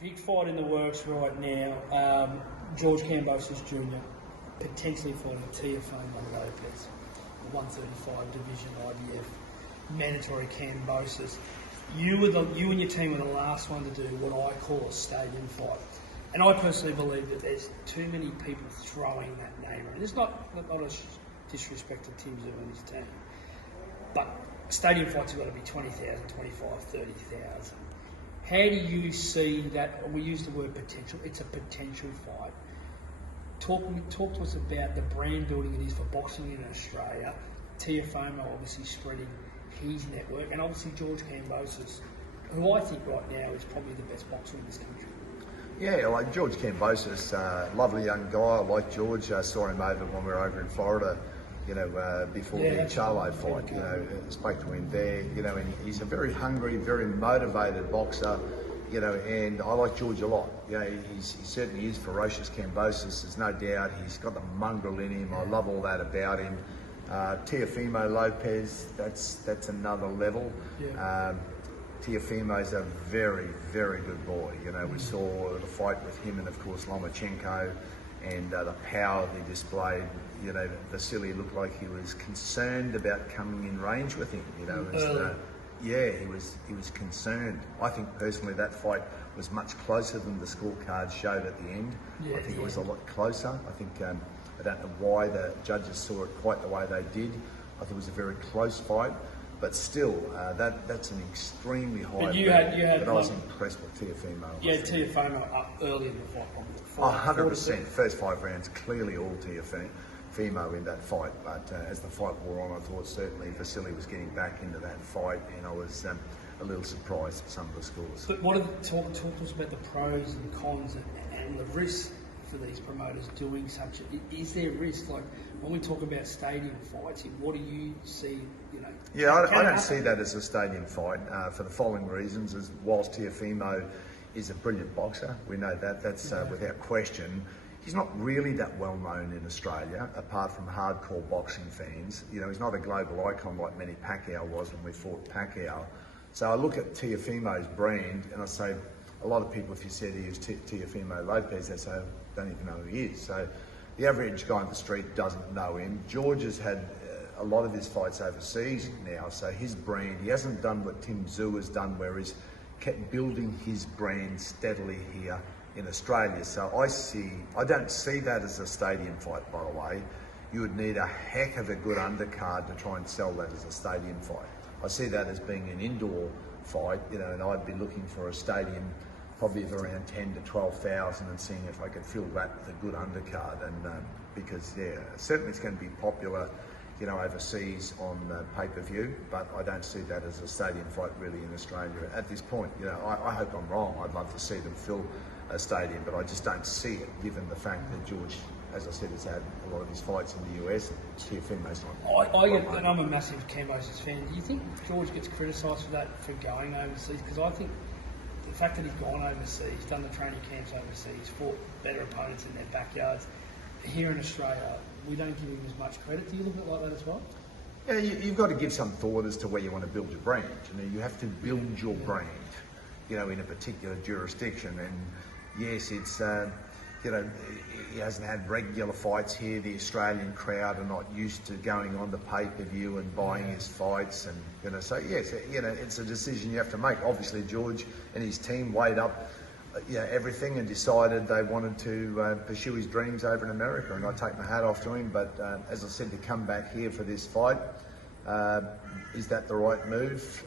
Big fight in the works right now. George Kambosos Jr. potentially fighting Teofimo Lopez, the 135 division IBF mandatory Kambosos. You and your team were the last one to do what I call a stadium fight. And I personally believe that there's too many people throwing that name around. It's not a disrespect to Tszyu and his team, but stadium fights have got to be 20,000, 25, 30,000. How do you see that? We use the word potential. It's a potential fight. Talk to us about the brand building it is for boxing in Australia. Teofimo obviously spreading his network, and obviously George Kambosos, who I think right now is probably the best boxer in this country. Yeah, like George Kambosos, lovely young guy. I like George. I saw him over when we were over in Florida, before the Charlo fight. Spoke to him there. And he's a very hungry, very motivated boxer. And I like George a lot. He certainly is ferocious. Kambosos, there's no doubt. He's got the mongrel in him. I love all that about him. Teofimo Lopez, that's another level. Teofimo's a very, very good boy. We saw the fight with him and, of course, Lomachenko, and the power they displayed. Vasily looked like he was concerned about coming in range with him. He was concerned. I think personally that fight was much closer than the scorecard showed at the end. I think it was a lot closer. I think I don't know why the judges saw it quite the way they did. I think it was a very close fight. But still, that's an extremely high level. But I was impressed with Teofimo. Yeah, Teofimo up early in the fight, probably. 100%. First 5 rounds, clearly all Teofimo in that fight. But as the fight wore on, I thought certainly Vasily was getting back into that fight, and I was a little surprised at some of the scores. But talk to us about the pros and cons and the risks for these promoters doing such is there risk? Like when we talk about stadium fights, what do you see? I don't see that as a stadium fight for the following reasons. As whilst Teofimo is a brilliant boxer, we know that's without question. He's not really that well known in Australia, apart from hardcore boxing fans. He's not a global icon like Manny Pacquiao was when we fought Pacquiao. So I look at Teofimo's brand and I say, a lot of people, if you said he was Teofimo Lopez, they say, don't even know who he is. So the average guy on the street doesn't know him. George has had a lot of his fights overseas now, so his brand, he hasn't done what Tszyu has done, where he's kept building his brand steadily here in Australia. So I don't see that as a stadium fight, by the way. You would need a heck of a good undercard to try and sell that as a stadium fight. I see that as being an indoor fight, and I'd be looking for a stadium probably of around 10 to 12,000 and seeing if I could fill that with a good undercard. And because certainly it's going to be popular, overseas on pay-per-view, but I don't see that as a stadium fight really in Australia at this point. I hope I'm wrong. I'd love to see them fill a stadium, but I just don't see it, given the fact that George, as I said, has had a lot of his fights in the US, and Teofimo's not. And I'm a massive Kambosos fan. Do you think George gets criticised for that, for going overseas? Because I think the fact that he's gone overseas, done the training camps overseas, fought better opponents in their backyards, here in Australia, we don't give him as much credit. Do you look at it like that as well? Yeah, you've got to give some thought as to where you want to build your brand. You have to build your brand, in a particular jurisdiction. And yes, it's, he hasn't had regular fights here. The Australian crowd are not used to going on the pay-per-view and buying his fights. And, so yes, it's a decision you have to make. Obviously, George and his team weighed up everything and decided they wanted to pursue his dreams over in America, and I take my hat off to him. But as I said, to come back here for this fight, is that the right move?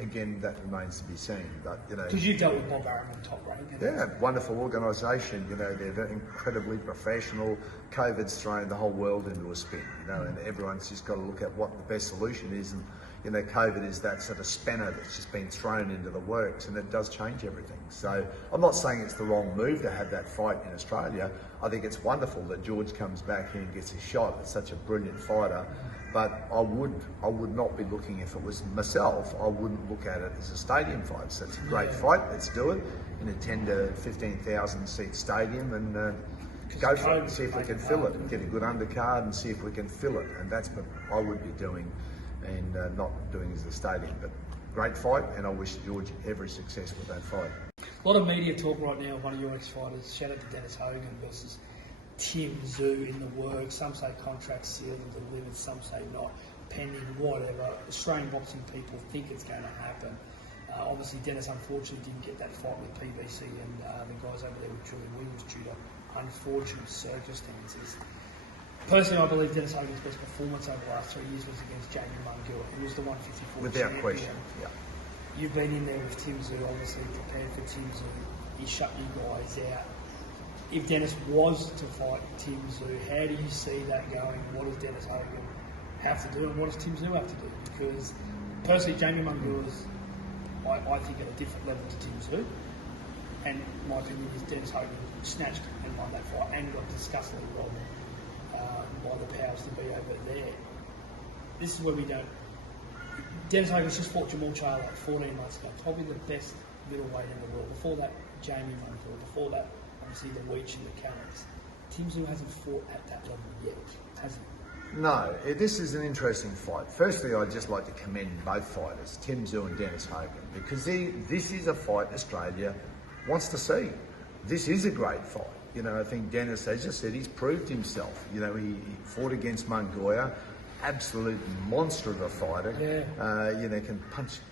Again, that remains to be seen. But because you dealt with Bob Arum on Top Rank. Yeah, wonderful organisation. They're incredibly professional. COVID's thrown the whole world into a spin. And everyone's just got to look at what the best solution is. And COVID is that sort of spanner that's just been thrown into the works, and it does change everything. So I'm not saying it's the wrong move to have that fight in Australia. I think it's wonderful that George comes back here and gets his shot. It's such a brilliant fighter. But I would not be looking, if it was myself, I wouldn't look at it as a stadium fight. So it's a great fight. Let's do it in a 10 to 15,000 seat stadium, and go for it and see if we can fill it, and get a good undercard and see if we can fill it. And that's what I would be doing, and not doing as a stadium. But great fight, and I wish George every success with that fight. A lot of media talk right now of one of your ex-fighters. Shout out to Dennis Hogan versus Tszyu in the works. Some say contracts sealed and delivered, some say not, pending, whatever. Australian boxing people think it's going to happen. Obviously, Dennis unfortunately didn't get that fight with PBC and the guys over there with Julian Williams due to unfortunate circumstances. Personally, I believe Dennis Hogan's best performance over the last 3 years was against Jamie Munguia. He was the 154 Without champion. question, yeah. You've been in there with Tszyu, obviously prepared for Tszyu. He shut you guys out. If Dennis was to fight Tszyu, how do you see that going? What does Dennis Hogan have to do, and what does Tszyu have to do? Because personally, Jamie Munguia is, I think, at a different level to Tszyu. And my opinion is Dennis Hogan snatched and won that fight and got disgustingly robbed by the powers to be over there. This is where we don't. Dennis Hogan's just fought Jamal Charlo 14 months ago, probably the best middleweight in the world. Before that, Jamie Munguia. Before that, obviously the Weech and the Callums. Tszyu hasn't fought at that level yet, has he? No, this is an interesting fight. Firstly, I'd just like to commend both fighters, Tszyu and Dennis Hogan, because this is a fight Australia wants to see. This is a great fight. You know, I think Dennis, as you said, he's proved himself. You know, he fought against Munguia, absolute monster of a fighter. Yeah. You know, can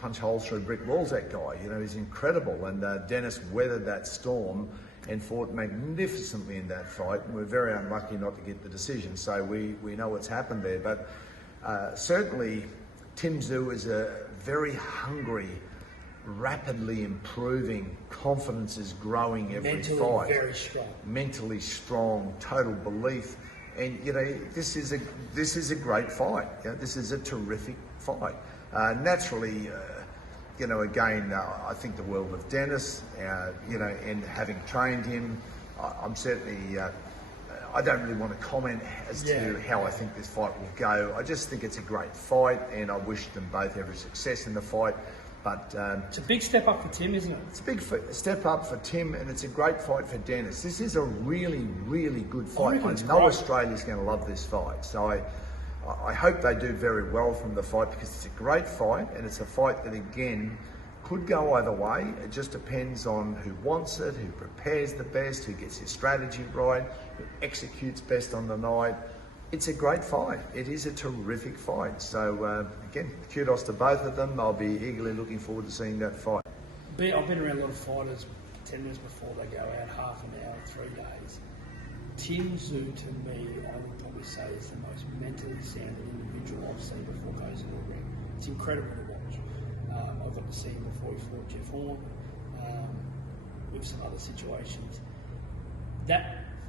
punch holes through brick walls, that guy. You know, he's incredible. And Dennis weathered that storm and fought magnificently in that fight. And we're very unlucky not to get the decision. So we know what's happened there. But certainly, Tszyu is a very hungry, rapidly improving, confidence is growing every Mentally fight. very strong. Mentally strong, total belief. And you know, this is a great fight. You know, this is a terrific fight. Naturally, you know, again, I think the world of Dennis. You know, and having trained him, I'm certainly. I don't really want to comment as to how I think this fight will go. I just think it's a great fight, and I wish them both every success in the fight. But it's a big step up for Tim, isn't it? It's a big step up for Tim, and it's a great fight for Dennis. This is a really, really good fight. I know Australia's going to love this fight. So I hope they do very well from the fight, because it's a great fight, and it's a fight that, again, could go either way. It just depends on who wants it, who prepares the best, who gets his strategy right, who executes best on the night. It's a great fight. It is a terrific fight. So, again, kudos to both of them. I'll be eagerly looking forward to seeing that fight. I've been around a lot of fighters 10 minutes before they go out, half an hour, 3 days. Tszyu, to me, I would probably say is the most mentally sound individual I've seen before goes into the ring. It's incredible to watch. I got to see him before he fought Jeff Horn, with some other situations.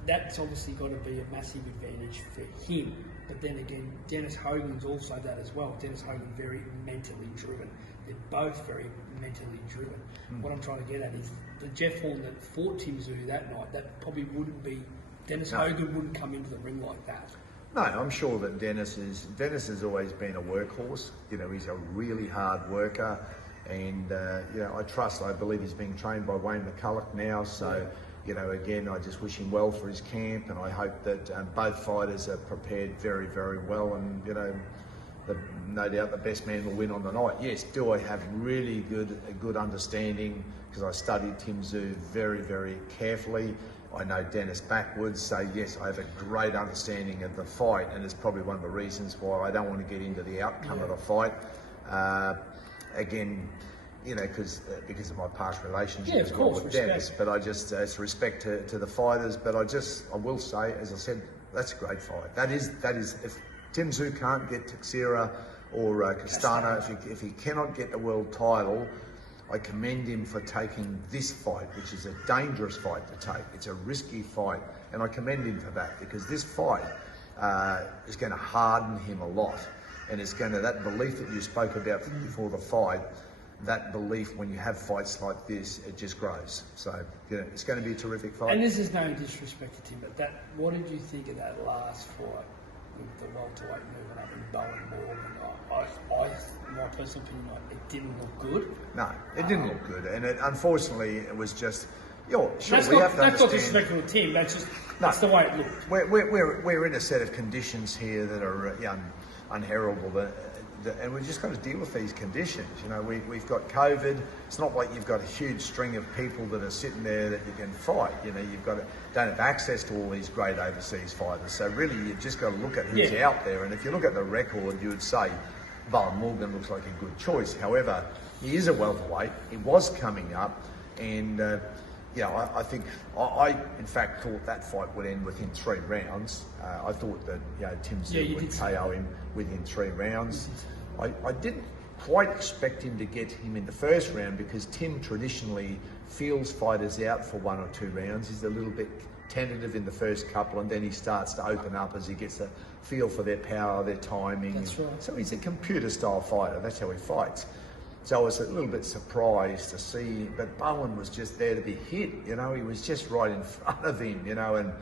That's obviously got to be a massive advantage for him. But then again, Dennis Hogan's also that as well. Dennis Hogan very mentally driven. They're both very mentally driven. What I'm trying to get at is the Jeff Horn that fought Tszyu that night, that probably wouldn't be, Dennis Hogan wouldn't come into the ring like that. No, I'm sure that Dennis has always been a workhorse. You know, he's a really hard worker, and you know, I believe he's being trained by Wayne McCulloch now. So, you know, again, I just wish him well for his camp, and I hope that both fighters are prepared very, very well, and you know, no doubt the best man will win on the night. Yes, do I have really a good understanding, because I studied Tszyu very, very carefully. I know Dennis backwards, so yes, I have a great understanding of the fight, and it's probably one of the reasons why I don't want to get into the outcome of the fight. Again, you know, because of my past relationship with Dennis, but I just, it's respect to the fighters, but I will say, as I said, that's a great fight. That is, if Tszyu can't get Teixeira or Castano, if he cannot get the world title, I commend him for taking this fight, which is a dangerous fight to take. It's a risky fight, and I commend him for that, because this fight is going to harden him a lot, and it's going to, that belief that you spoke about before the fight, that belief when you have fights like this, it just grows. So, you know, it's going to be a terrific fight. And this is no disrespect to Tim, but what did you think of that last fight with the welterweight moving up in Bowen? My personal opinion, it didn't look good. No, it didn't look good, and unfortunately, it was just. Sure, that's not disrespectful to Tim. That's the way it looked. We're in a set of conditions here that are unheraldable. and we've just got to deal with these conditions. You know, we've got COVID. It's not like you've got a huge string of people that are sitting there that you can fight. You know, don't have access to all these great overseas fighters. So really, you've just got to look at who's out there. And if you look at the record, you would say Bowen Morgan looks like a good choice. However, he is a welterweight. He was coming up, and I think I in fact thought that fight would end within 3 rounds. I thought that Tim Tszyu would KO him within 3 rounds. I didn't quite expect him to get him in the first round because Tim traditionally feels fighters out for 1 or 2 rounds. He's a little bit tentative in the first couple, and then he starts to open up as he gets a feel for their power, their timing. That's right. So he's a computer-style fighter. That's how he fights. So I was a little bit surprised to see, but Bowen was just there to be hit. You know, he was just right in front of him. You know, and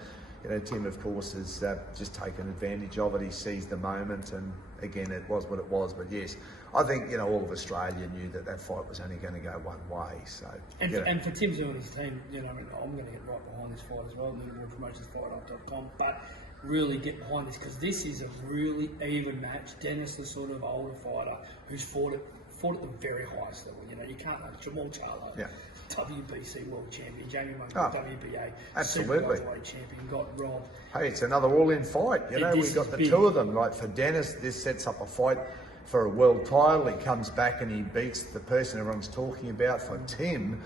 Tim, of course, has just taken advantage of it. He seized the moment, and again, it was what it was. But yes, I think all of Australia knew that fight was only going to go one way. So and for Tim Tszyu and his team, I'm going to get right behind this fight as well. Promotionsfightup.com, but really get behind this because this is a really even match. Dennis, the sort of older fighter who's fought at the very highest level. You can't Jamal Charlo, WBC world champion, Jamie Mungo, WBA absolutely super lightweight champion, got robbed. Hey, it's another all-in fight. We've got the big 2 of them. Like for Dennis, this sets up a fight for a world title. He comes back and he beats the person everyone's talking about. For Tim,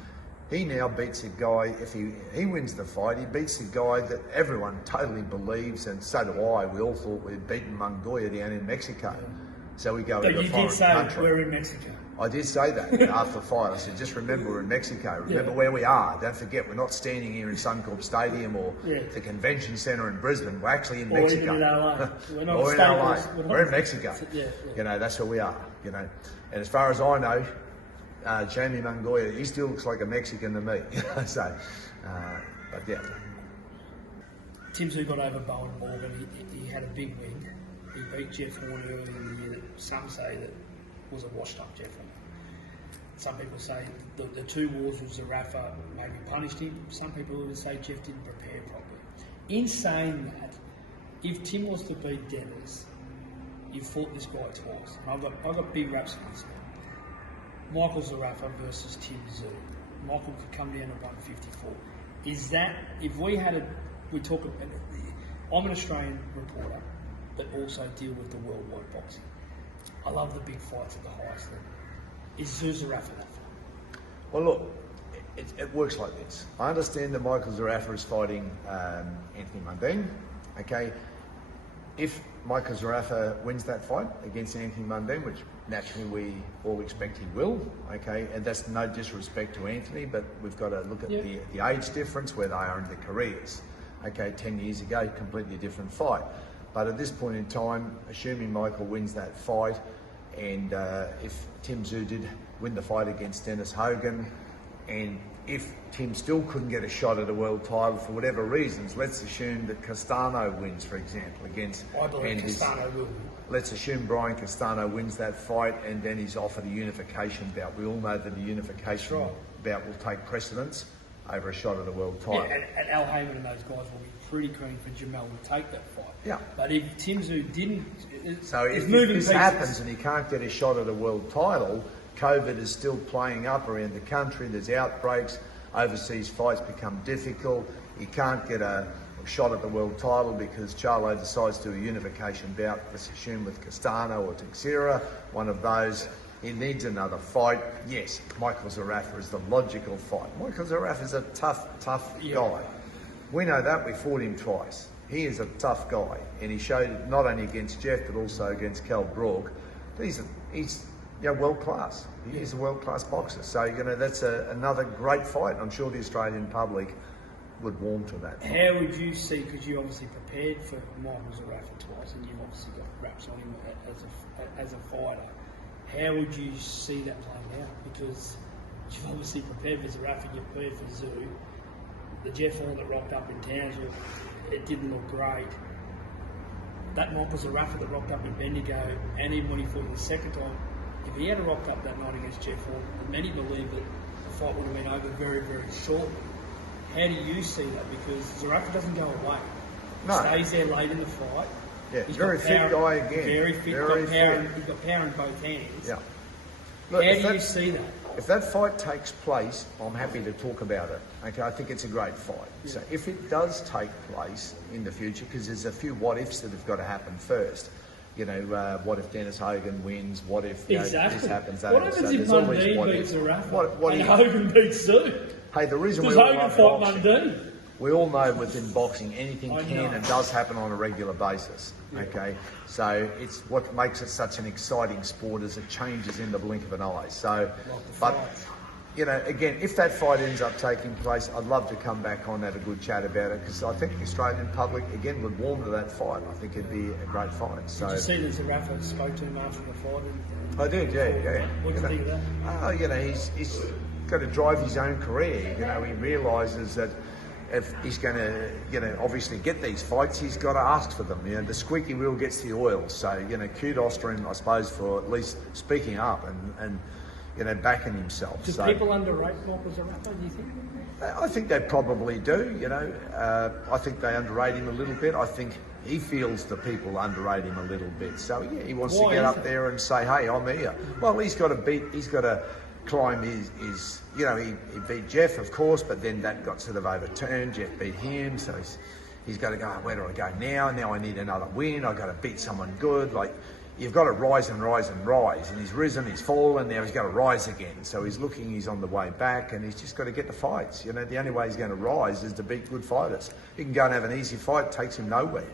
he now beats a guy. If he wins the fight, he beats a guy that everyone totally believes, and so do I. We all thought we'd beaten Mongoya down in Mexico. So we go into a foreign country. You did say we're in Mexico. I did say that after the fight. I said, just remember we're in Mexico. Remember where we are. Don't forget, we're not standing here in Suncorp Stadium or the convention centre in Brisbane. We're actually in Mexico. Even in LA. We're not in LA. We're in Mexico. Yeah. That's where we are. And as far as I know, Jamie Mungoya, he still looks like a Mexican to me. But yeah. Tim Tszyu got over Bowen Morgan. He had a big win. He beat Jeff Horn early in the year that some say that was a washed-up Jeff Horn. Some people say the 2 wars with Zarafa maybe punished him. Some people would say Jeff didn't prepare properly. In saying that, if Tim was to beat Dennis, you fought this guy twice. And I've got big raps for this now. Michael Zarafa versus Tim Tszyu. Michael could come down to 154. Is that, if we had I'm an Australian reporter, but also deal with the worldwide boxing. I love the big fights at the highest level. Is Zarafa that fight? Well, look, it works like this. I understand that Michael Zarafa is fighting Anthony Mundine. Okay, if Michael Zarafa wins that fight against Anthony Mundine, which naturally we all expect he will, okay, and that's no disrespect to Anthony, but we've got to look at the age difference where they are in their careers. Okay, 10 years ago, completely different fight. But at this point in time, assuming Michael wins that fight, and if Tim Tszyu did win the fight against Dennis Hogan, and if Tim still couldn't get a shot at a world title for whatever reasons, let's assume that Castano wins, for example, against... I believe Castano will. Let's assume Brian Castano wins that fight, and then he's offered a unification bout. We all know that a unification bout will take precedence over a shot at a world title. Yeah, and Al Heyman and those guys will be pretty keen for Jamel to take that fight. Yeah. But if Tim Tszyu didn't... So if this happens and he can't get a shot at a world title, COVID is still playing up around the country, there's outbreaks, overseas fights become difficult, he can't get a shot at the world title because Charlo decides to do a unification bout, let's assume with Castano or Teixeira, one of those. He needs another fight. Yes, Michael Zarafa is the logical fight. Michael Zarafa is a tough guy. We know that. We fought him twice. He is a tough guy, and he showed it not only against Jeff but also against Cal Brook. But he's world class. He is a world class boxer. So that's another great fight. I'm sure the Australian public would warm to that. How would you see? Because you obviously prepared for Michael Zarafa twice, and you've obviously got raps on him as a fighter. How would you see that playing out? Because you've obviously prepared for Zarafa, you've prepared for Tszyu. The Jeff Horn that rocked up in Townsville, it didn't look great. That Michael Zarafa that rocked up in Bendigo, and even when he fought the second time, if he had rocked up that night against Jeff Horn, many believe that the fight would have been over very, very shortly. How do you see that? Because Zarafa doesn't go away. He stays there late in the fight. Yeah, He's very got fit power, guy again. Very fit. Very fit. He's got power in both hands. Yeah. How do you see that? If that fight takes place, I'm happy to talk about it. Okay, I think it's a great fight. Yeah. So if it does take place in the future, because there's a few what ifs that have got to happen first. You know, what if Dennis Hogan wins? What if this happens? What happens if Mundine beats Rafa and Hogan beats Tszyu? Hey, the reason Does we all Hogan love fight boxing, Mundine? we all know within boxing anything I can know. and does happen on a regular basis. Okay, so it's what makes it such an exciting sport is it changes in the blink of an eye. So, but you know, again, if that fight ends up taking place, I'd love to come back on, have a good chat about it, because I think the Australian public again would warm to that fight. I think it'd be a great fight. So Did you see that Rafa spoke to him after the fight? I did, yeah. What do you think of that? Oh, you know, he's got to drive his own career. You know, he realises that if he's going to, you know, obviously get these fights, he's got to ask for them. You know, the squeaky wheel gets the oil. So, you know, kudos to him, I suppose, for at least speaking up and you know, backing himself. Do people underrate Michael Rafa, do you think? I think they probably do, you know. I think they underrate him a little bit. I think he feels the people underrate him a little bit. So, yeah, he wants to get up there and say, hey, I'm here. Well, he's got to climb his you know, he beat Jeff, of course, but then that got sort of overturned. Jeff beat him, so he's got to go, where do I go now? Now I need another win. I've got to beat someone good. Like, you've got to rise and rise and rise. And he's risen, he's fallen, now he's got to rise again. So he's on the way back, and he's just got to get the fights. You know, the only way he's going to rise is to beat good fighters. He can go and have an easy fight, takes him nowhere.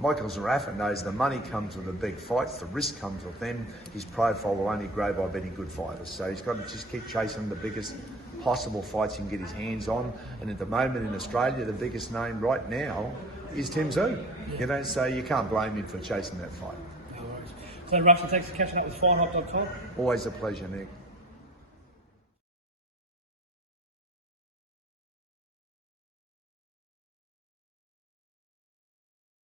Michael Zarafa knows the money comes with the big fights, the risk comes with them. His profile will only grow by beating good fighters. So he's got to just keep chasing the biggest possible fights he can get his hands on. And at the moment in Australia, the biggest name right now is Tszyu. You know, so you can't blame him for chasing that fight. No worries. So, Rushton, thanks for catching up with FightHype.com. Always a pleasure, Nick.